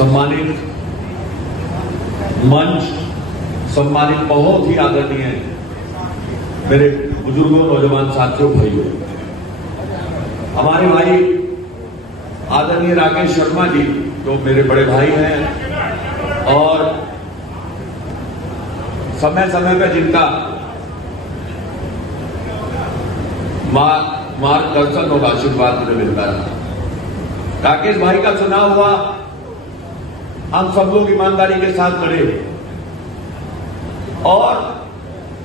सम्मानित मंच, सम्मानित बहुत ही आदरणीय मेरे बुजुर्गों, नौजवान साथियों, भाइयों, हमारे भाई आदरणीय राकेश शर्मा जी जो मेरे बड़े भाई हैं और समय समय पर जिनका मार्गदर्शन और आशीर्वाद मुझे मिलता है। राकेश भाई का चुनाव हुआ, हम सब लोग ईमानदारी के साथ लड़े और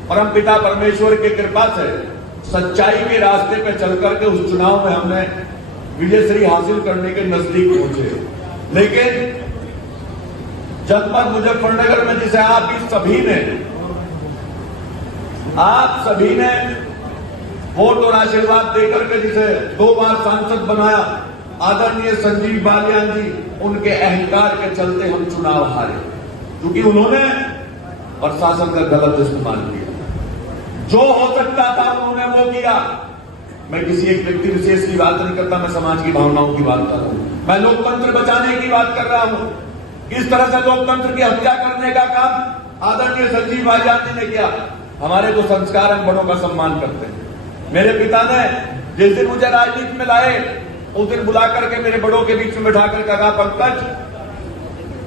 परमपिता परमेश्वर की कृपा से सच्चाई के रास्ते पे चलकर के उस चुनाव में हमने विजयश्री हासिल करने के नजदीक पहुंचे। लेकिन जनपद मुजफ्फरनगर में जिसे आप सभी ने वोट और आशीर्वाद देकर के जिसे 2 बार सांसद बनाया, आदरणीय संजीव बालियान जी, उनके अहंकार के चलते हम चुनाव हारे, क्योंकि उन्होंने प्रशासन का गलत इस्तेमाल किया। जो हो सकता था उन्होंने वो किया। मैं किसी एक व्यक्ति विशेष की बात नहीं करता, मैं समाज की भावनाओं की बात कर रहा हूं। मैं लोकतंत्र बचाने की बात कर रहा हूं। किस तरह से लोकतंत्र की हत्या करने का काम आदरणीय संजीव बालियान जी ने किया। हमारे जो संस्कार हम बड़ों का सम्मान करते हैं। मेरे पिता ने जिस दिन मुझे राजनीति में लाए, उस दिन बुला करके मेरे बड़ों के बीच में बैठा कर कहा, पंकज,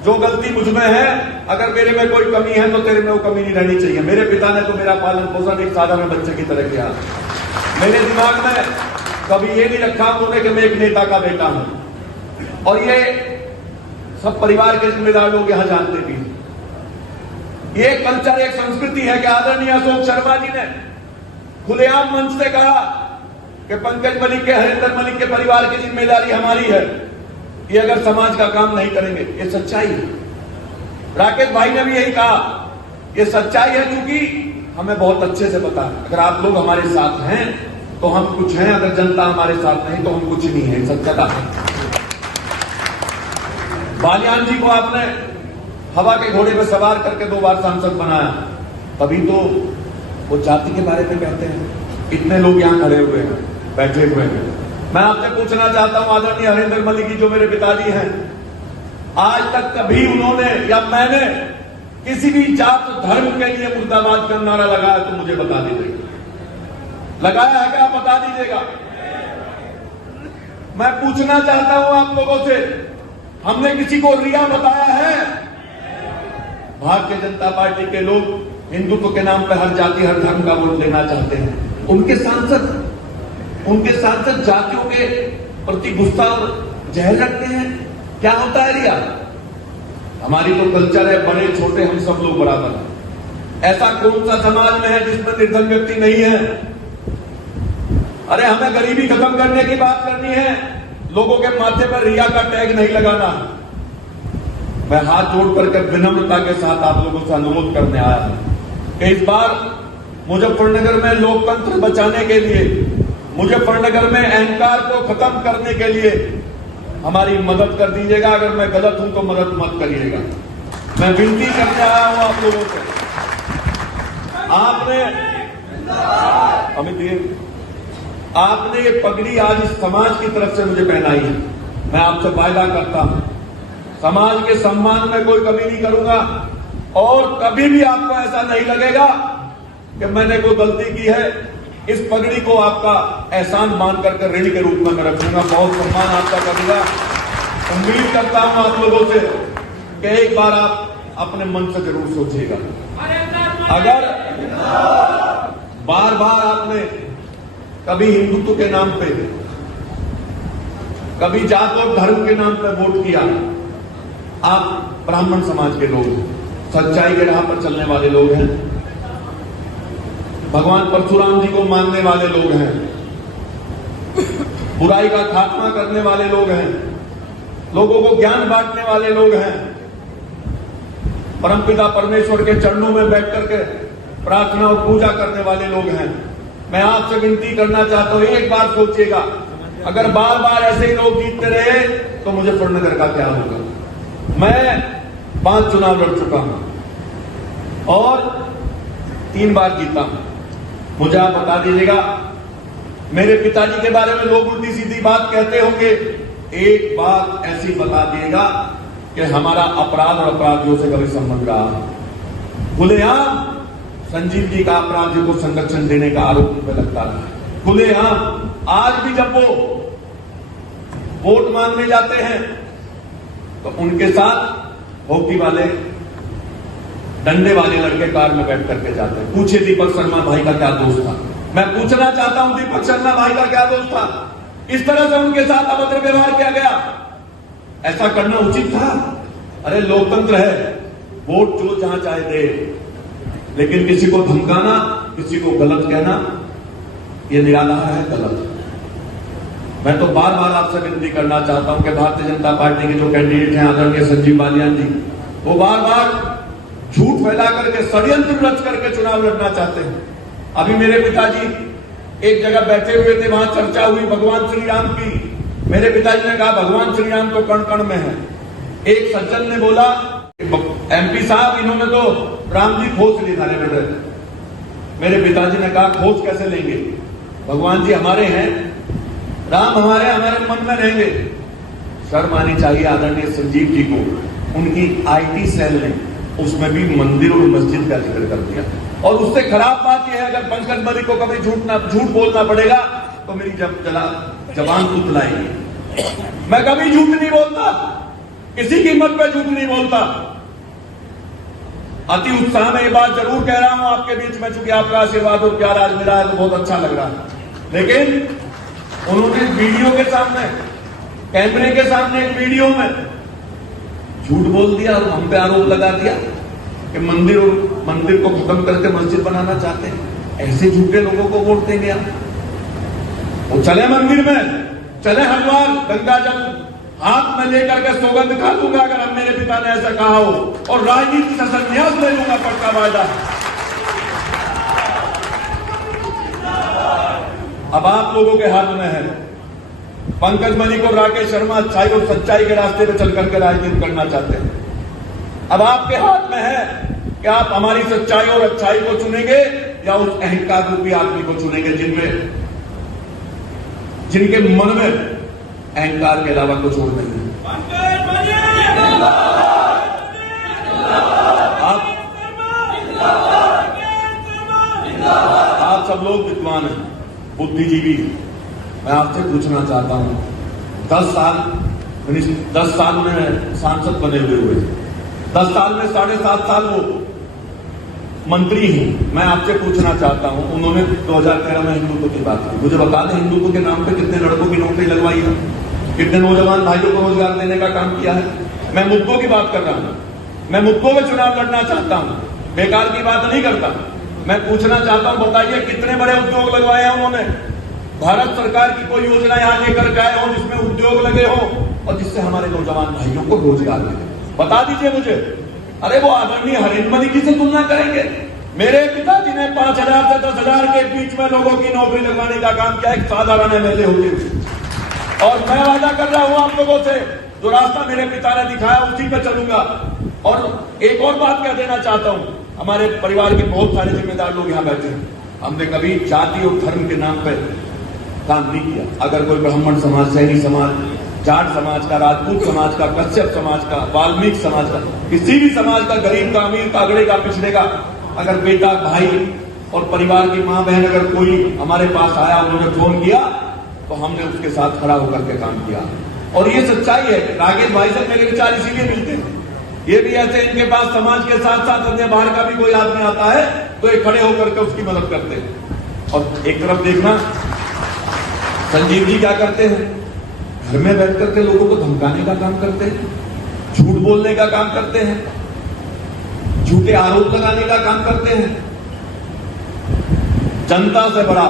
जो गलती मुझ में है, अगर मेरे में कोई कमी है तो तेरे में वो कमी नहीं रहनी चाहिए। मेरे पिता ने तो मेरा पालन पोषण एक साधारण बच्चे की तरह किया। मेरे दिमाग में कभी ये नहीं रखा उन्होंने कि मैं एक नेता का बेटा हूं। और ये सब परिवार के जिम्मेदार लोग यहां जानते भी। ये कल्चर, एक संस्कृति है कि आदरणीय अशोक शर्मा जी ने खुलेआम मंच से कहा कि पंकज मलिक के, हरिंदर मलिक के परिवार की जिम्मेदारी हमारी है, ये अगर समाज का काम नहीं करेंगे। ये सच्चाई है। राकेश भाई ने भी यही कहा, ये सच्चाई है, क्योंकि हमें बहुत अच्छे से पता है अगर आप लोग हमारे साथ हैं तो हम कुछ हैं, अगर जनता हमारे साथ नहीं तो हम कुछ नहीं है। सच्चाई है। बालियान जी को आपने हवा के घोड़े पर सवार करके 2 बार सांसद बनाया, तभी तो वो जाति के बारे में कहते हैं। इतने लोग यहां खड़े हुए हैं, बैठे हुए हैं। मैं आपसे पूछना चाहता हूं, आदरणीय हरिंदर मलिक जी जो मेरे पिताजी हैं, आज तक कभी उन्होंने या मैंने किसी भी जात धर्म के लिए मुर्दाबाद का नारा लगाया तो मुझे बता दीजिएगा। लगाया है क्या? बता दीजिएगा। मैं पूछना चाहता हूं आप लोगों से, हमने किसी को रिया बताया है? भारतीय जनता पार्टी के लोग हिंदुत्व के नाम पर हर जाति हर धर्म का वोट लेना चाहते हैं। उनके सांसद जातियों के प्रति गुस्सा और जहर रखते हैं। क्या होता है रिया? हमारी तो कल्चर है, बड़े छोटे हम सब लोग बराबर हैं। ऐसा कौन सा समाज में है जिसमें निर्धन व्यक्ति नहीं है? अरे हमें गरीबी खत्म करने की बात करनी है, लोगों के माथे पर रिया का टैग नहीं लगाना। मैं हाथ जोड़ करके विनम्रता के साथ आप लोगों से अनुरोध करने आया हूं कि इस बार मुजफ्फरनगर में लोकतंत्र बचाने के लिए, मुजफ्फरनगर में अहंकार को खत्म करने के लिए हमारी मदद कर दीजिएगा। अगर मैं गलत हूं तो मदद मत करिएगा। मैं विनती करने आया हूं आप लोगों से। आपने ये पगड़ी आज इस समाज की तरफ से मुझे पहनाई है। मैं आपसे वायदा करता हूं, समाज के सम्मान में कोई कमी नहीं करूंगा और कभी भी आपको ऐसा नहीं लगेगा कि मैंने कोई गलती की है। इस पगड़ी को आपका एहसान मान करके ऋण के रूप में मैं रखूंगा, बहुत सम्मान आपका करूंगा। उम्मीद करता हूं आप लोगों से कि एक बार आप अपने मन से जरूर सोचिएगा। अगर बार बार आपने कभी हिंदुत्व के नाम पे, कभी जात और धर्म के नाम पे वोट किया, आप ब्राह्मण समाज के लोग, सच्चाई के राह पर चलने वाले लोग हैं, भगवान परशुराम जी को मानने वाले लोग हैं, बुराई का खात्मा करने वाले लोग हैं, लोगों को ज्ञान बांटने वाले लोग हैं, परमपिता परमेश्वर के चरणों में बैठ करके प्रार्थना और पूजा करने वाले लोग हैं। मैं आपसे विनती करना चाहता हूं, एक बार सोचिएगा, अगर बार बार ऐसे ही लोग जीतते रहे तो मुजफ्फरनगर का क्या होगा? मैं 5 चुनाव लड़ चुका हूं और 3 बार जीता हूं। मुझे आप बता दीजिएगा, मेरे पिताजी के बारे में लोग उल्टी सीधी बात कहते होंगे, एक बात ऐसी बता दिएगा कि हमारा अपराध और अपराधियों से कभी संबंध रहा। खुलेआम संजीव जी का अपराधियों को संरक्षण देने का आरोप उन पर लगता है। खुलेआम आज भी जब वो वोट मांगने जाते हैं तो उनके साथ हॉकी वाले, डंडे वाले लड़के कार में बैठ करके जाते हैं। पूछे दीपक शर्मा भाई का क्या दोष था? मैं पूछना चाहता हूं दीपक शर्मा भाई का क्या दोष था? इस तरह से उनके साथ अभद्र व्यवहार किया गया। ऐसा करना उचित था? अरे लोकतंत्र है, वोट जो जहां चाहे दे, लेकिन किसी को धमकाना, किसी को गलत कहना, यह निराधार है, गलत। मैं तो बार बार आपसे विनती करना चाहता हूं कि भारतीय जनता पार्टी के जो कैंडिडेट हैं आदरणीय संजीव बालियान जी, वो बार बार झूठ फैला करके, षड्यंत्र रच करके चुनाव लड़ना चाहते हैं। अभी मेरे पिताजी एक जगह बैठे हुए थे, वहां चर्चा हुई भगवान श्री राम की। मेरे पिताजी ने कहा भगवान श्री राम तो कण कण में है। एक सज्जन ने बोला एमपी साहब इन्होंने तो राम जी खोज ली थाने में। मेरे पिताजी ने कहा खोज कैसे लेंगे, भगवान जी हमारे हैं, राम हमारे मन में रहेंगे। शर्म आनी चाहिए आदरणीय संजीव जी को। उनकी आईटी सेल ने उसमें भी मंदिर और मस्जिद का जिक्र कर दिया। और उससे खराब बात यह है, अगर पंकज मलिक को कभी झूठ बोलना पड़ेगा तो मेरी जबान तुतलाएगी। मैं कभी झूठ नहीं बोलता, किसी कीमत पे झूठ नहीं बोलता। अति उत्साह में ये बात जरूर कह रहा हूं आपके बीच में, चूंकि आपका आशीर्वाद और प्यार आज मिला है तो बहुत अच्छा लग रहा है। लेकिन उन्होंने वीडियो के सामने, कैमरे के सामने एक वीडियो में झूठ बोल दिया और हम पे आरोप लगा दिया कि मंदिर को खत्म करके मस्जिद बनाना चाहते हैं। ऐसे झूठे लोगों को वोट देंगे आप? वो चले मंदिर में, चले हरिद्वार, गंगा जल हाथ में लेकर के सौगंध खा दूंगा अगर हम मेरे पिता ने ऐसा कहा हो, और राजनीति से संन्यास ले लूंगा, पक्का वायदा। अब आप लोगों के हाथ में है। पंकज मलिक और राकेश शर्मा अच्छाई और सच्चाई के रास्ते पे चल करके राजनीति करना चाहते हैं। अब आपके हाथ में है कि आप हमारी सच्चाई और अच्छाई को चुनेंगे या उस अहंकार रूपी आदमी को चुनेंगे जिनके मन में अहंकार के अलावा कुछ और नहीं है। आप सब लोग विद्वान हैं, बुद्धिजीवी हैं। मैं आपसे पूछना चाहता हूं, 10 साल में सांसद बने हुए थे, 10 साल में 7.5 साल वो मंत्री हैं। मैं आपसे पूछना चाहता हूं, उन्होंने 2013 में हिंदुत्व की बात की। मुझे बता दें हिंदुत्व के नाम पे कितने लड़कों की नौकरी लगवाई है, कितने नौजवान भाइयों को रोजगार देने का काम किया है। मैं मुद्दों की बात कर रहा हूं, मैं मुद्दों में चुनाव लड़ना चाहता हूं, बेकार की बात नहीं करता। मैं पूछना चाहता हूं, बताइए कितने बड़े उद्योग लगवाए हैं उन्होंने? भारत सरकार की कोई योजना यहां लेकर के आए हो जिसमें उद्योग लगे हो और जिससे हमारे नौजवान भाइयों को रोजगार मिले? बता दीजिए मुझे। अरे वो आदरणीय हरेंद्र मलिक जी से तुलना करेंगे? मेरे पिताजी ने 5,000 से 10,000 के बीच में लोगों की नौकरी लगवाने का काम किया, एक साधारण एमएलए होते हुए। और मैं वादा कर रहा हूं आप लोगों से, जो रास्ता मेरे पिता ने दिखाया उसी पे चलूंगा। और एक और बात कह देना चाहता हूं, हमारे परिवार के बहुत सारे जिम्मेदार लोग यहां बैठे हैं। हमने कभी जाति और धर्म के नाम पर काम नहीं किया। अगर कोई ब्राह्मण समाज, सैनी समाज, जाट समाज का, राजपूत समाज का, कश्यप समाज का, वाल्मीकि समाज का, किसी भी समाज का, गरीब का, अमीर का, अगड़े का, पिछड़े का, अगर बेटा, भाई और परिवार की मां बहन अगर कोई हमारे पास आया, उन्होंने फोन किया तो हमने उसके साथ खड़ा होकर के काम किया। और ये सच्चाई है। राकेश भाई से मेरे विचार इसीलिए मिलते हैं। ये भी ऐसे, इनके पास समाज के साथ साथ अन्य बाहर का भी कोई आदमी आता है तो ये खड़े होकर के उसकी मदद करते हैं। और एक तरफ देखना संजीव जी क्या करते हैं, घर में बैठ करके लोगों को धमकाने का काम करते हैं, झूठ बोलने का काम करते हैं, झूठे आरोप लगाने का काम करते हैं। जनता से बड़ा,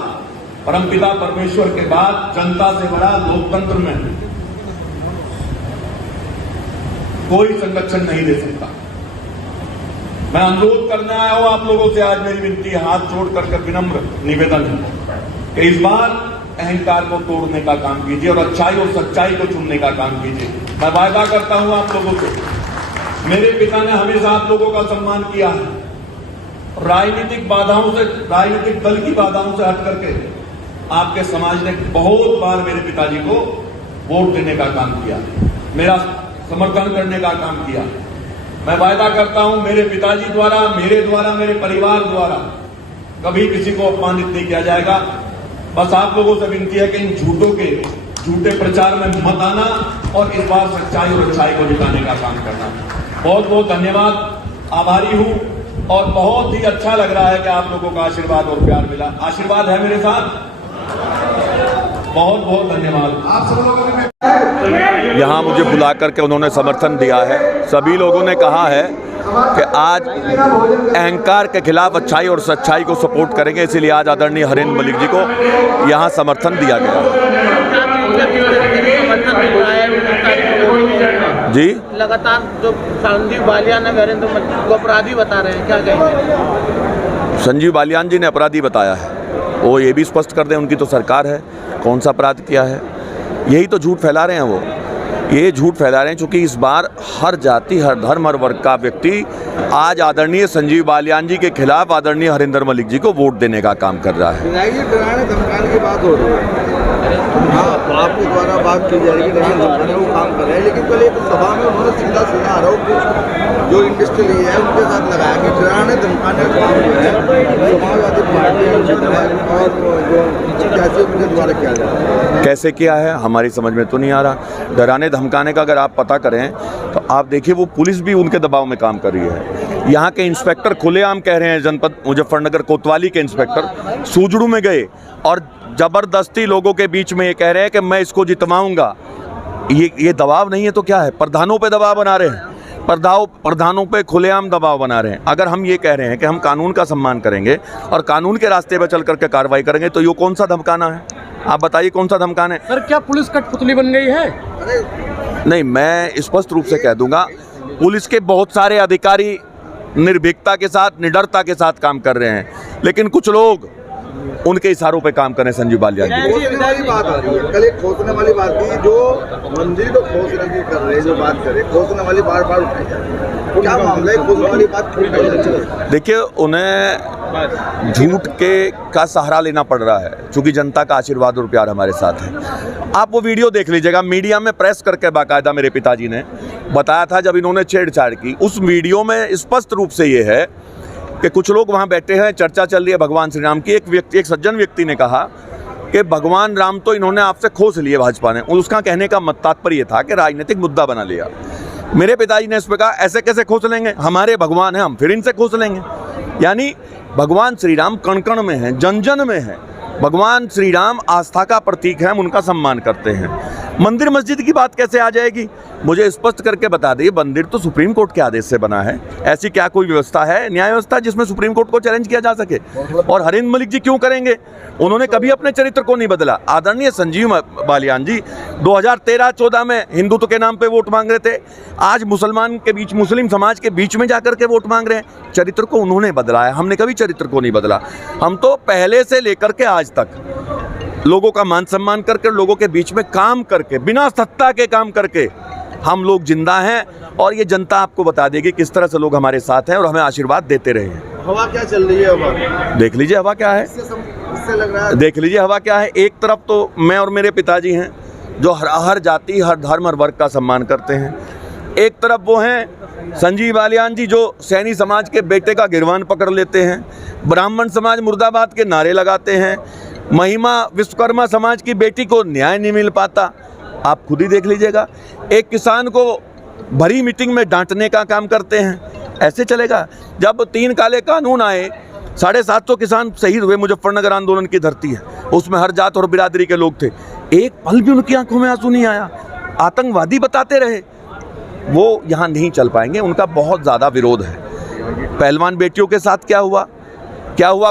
परमपिता परमेश्वर के बाद जनता से बड़ा लोकतंत्र में कोई संरक्षण नहीं दे सकता। मैं अनुरोध करने आया हूं आप लोगों से, आज मेरी विनती, हाथ जोड़ करके विनम्र निवेदन है कि इस बार अहंकार को तोड़ने का काम कीजिए और अच्छाई और सच्चाई को चुनने का काम कीजिए। मैं वायदा करता हूं आप लोगों से, मेरे पिता ने हमेशा आप लोगों का सम्मान किया है। राजनीतिक बाधाओं से, राजनीतिक दल की बाधाओं से हट करके आपके समाज ने बहुत बार मेरे पिताजी को वोट देने का काम किया। मेरा समर्थन करने का काम किया। मैं वायदा करता हूं मेरे पिताजी द्वारा, मेरे परिवार द्वारा कभी किसी को अपमानित नहीं किया जाएगा। बस आप लोगों से विनती है कि इन झूठे प्रचार में मत आना और इस बार सच्चाई और अच्छाई को दिखाने का काम करना। बहुत बहुत धन्यवाद, आभारी हूं और बहुत ही अच्छा लग रहा है कि आप लोगों का आशीर्वाद और प्यार मिला। आशीर्वाद है मेरे साथ, बहुत बहुत धन्यवाद। आप सब लोगों ने यहाँ मुझे बुला करके उन्होंने समर्थन दिया है। सभी लोगों ने कहा है कि आज अहंकार के खिलाफ अच्छाई और सच्चाई को सपोर्ट करेंगे, इसीलिए आज आदरणीय हरेंद्र मलिक जी को यहाँ समर्थन दिया गया। जी, लगातार जो संजीव बालियान ने नरेंद्र मोदी को अपराधी बता रहे हैं, क्या कहेंगे? संजीव बालियान जी ने अपराधी बताया है, वो ये भी स्पष्ट कर दें, उनकी तो सरकार है, कौन सा अपराध किया है। यही तो झूठ फैला रहे हैं वो, ये झूठ फैला रहे हैं क्योंकि इस बार हर जाति, हर धर्म, हर वर्ग का व्यक्ति आज आदरणीय संजीव बालियान जी के खिलाफ आदरणीय हरेंद्र मलिक जी को वोट देने का काम कर रहा है। डराने धमकाने की बात हो रही है, आपके द्वारा बात की जाएगी, डराने धमकाने वो काम कर रहे हैं, लेकिन कल एक सभा में उन्होंने सीधा आरोप जो इंडस्ट्री है उनके साथ लगाया कि डराने धमकाने का काम जो है समाजवादी पार्टी और जो कैसे उनके द्वारा किया जा रहा है। कैसे किया है हमारी समझ में तो नहीं आ रहा। डराने धमकाने का अगर आप पता करें तो आप देखिए वो पुलिस भी उनके दबाव में काम कर रही है। यहाँ के इंस्पेक्टर खुलेआम कह रहे हैं, जनपद मुजफ्फरनगर कोतवाली के इंस्पेक्टर सूजड़ू में गए और जबरदस्ती लोगों के बीच में ये कह रहे हैं कि मैं इसको जितवाऊंगा। ये दबाव नहीं है तो क्या है? प्रधानों पे दबाव बना रहे हैं, प्रधानों पे खुलेआम दबाव बना रहे हैं। अगर हम ये कह रहे हैं कि हम कानून का सम्मान करेंगे और कानून के रास्ते पर चल करके कार्रवाई करेंगे तो ये कौन सा धमकाना है? आप बताइए कौन सा धमकाना है? सर, क्या पुलिस कठपुतली बन गई है? नहीं, मैं स्पष्ट रूप से कह दूंगा, पुलिस के बहुत सारे अधिकारी निर्भीकता के साथ, निडरता के साथ काम कर रहे हैं, लेकिन कुछ लोग उनके इशारों पे काम करें। संजीव बालियान जी खोसने वाली बात आ रही है, कल एक खोसने वाली बात थी, जो मंदिर को खोसने की कर रहे हैं, जो बात करे खोसने वाली बार उठाई जा रही है, क्या मामला है? खोसने वाली बात क्यों उठाई जा रही है? देखिए, उन्हें झूठ का सहारा लेना पड़ रहा है क्योंकि जनता का आशीर्वाद और प्यार हमारे साथ है। आप वो वीडियो देख लीजिएगा, मीडिया में प्रेस करके बाकायदा मेरे पिताजी ने बताया था जब इन्होंने छेड़छाड़ की। उस वीडियो में स्पष्ट रूप से ये है कि कुछ लोग वहाँ बैठे हैं, चर्चा चल रही है भगवान श्री राम की। एक सज्जन व्यक्ति ने कहा कि भगवान राम तो इन्होंने आपसे खोस लिए भाजपा ने। उसका कहने का तात्पर्य था कि राजनीतिक मुद्दा बना लिया। मेरे पिताजी ने इस पर कहा ऐसे कैसे खोस लेंगे, हमारे भगवान हैं, हम फिर इनसे खोस लेंगे। यानी भगवान श्री राम कण कण में हैं, जन जन में हैं। भगवान श्री राम आस्था का प्रतीक है, हम उनका सम्मान करते हैं। मंदिर मस्जिद की बात कैसे आ जाएगी? मुझे स्पष्ट करके बता दिए, मंदिर तो सुप्रीम कोर्ट के आदेश से बना है। ऐसी क्या कोई व्यवस्था है, न्याय व्यवस्था, जिसमें सुप्रीम कोर्ट को चैलेंज किया जा सके? और हरेंद्र मलिक जी क्यों करेंगे? उन्होंने कभी अपने चरित्र को नहीं बदला। आदरणीय संजीव बालियान जी 2013-14 में हिंदुत्व के नाम पे वोट मांग रहे थे, आज मुस्लिम समाज के बीच में जाकर के वोट मांग रहे हैं। चरित्र को उन्होंने बदला है, हमने कभी चरित्र को नहीं बदला। हम तो पहले से लेकर के आज तक लोगों का मान सम्मान करके, लोगों के बीच में काम करके, बिना सत्ता के काम करके हम लोग जिंदा हैं। और ये जनता आपको बता देगी किस तरह से लोग हमारे साथ हैं और हमें आशीर्वाद देते रहे हैं। हवा क्या चल रही है? हवा देख लीजिए हवा क्या है, इससे लग रहा है। देख लीजिए हवा क्या है। एक तरफ तो मैं और मेरे पिताजी हैं जो हर जाति, हर धर्म, हर वर्ग का सम्मान करते हैं। एक तरफ वो हैं संजीव बालियान जी जो सैनी समाज के बेटे का गिरवान पकड़ लेते हैं, ब्राह्मण समाज मुर्दाबाद के नारे लगाते हैं, महिमा विश्वकर्मा समाज की बेटी को न्याय नहीं मिल पाता। आप खुद ही देख लीजिएगा। एक किसान को भरी मीटिंग में डांटने का काम करते हैं। ऐसे चलेगा? जब 3 काले कानून आए, 750 किसान शहीद हुए, मुजफ्फरनगर आंदोलन की धरती है, उसमें हर जात और बिरादरी के लोग थे, एक पल भी उनकी आंखों में आंसू नहीं आया। आतंकवादी बताते रहे। वो यहाँ नहीं चल पाएंगे, उनका बहुत ज़्यादा विरोध है। पहलवान बेटियों के साथ क्या हुआ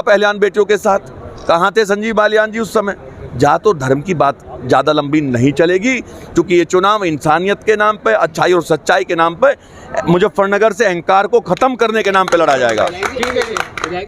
पहलवान बेटियों के साथ? कहाँ थे संजीव बालियान जी उस समय? जात और धर्म की बात ज़्यादा लंबी नहीं चलेगी क्योंकि ये चुनाव इंसानियत के नाम पे, अच्छाई और सच्चाई के नाम पे, मुजफ्फरनगर से अहंकार को ख़त्म करने के नाम पे लड़ा जाएगा।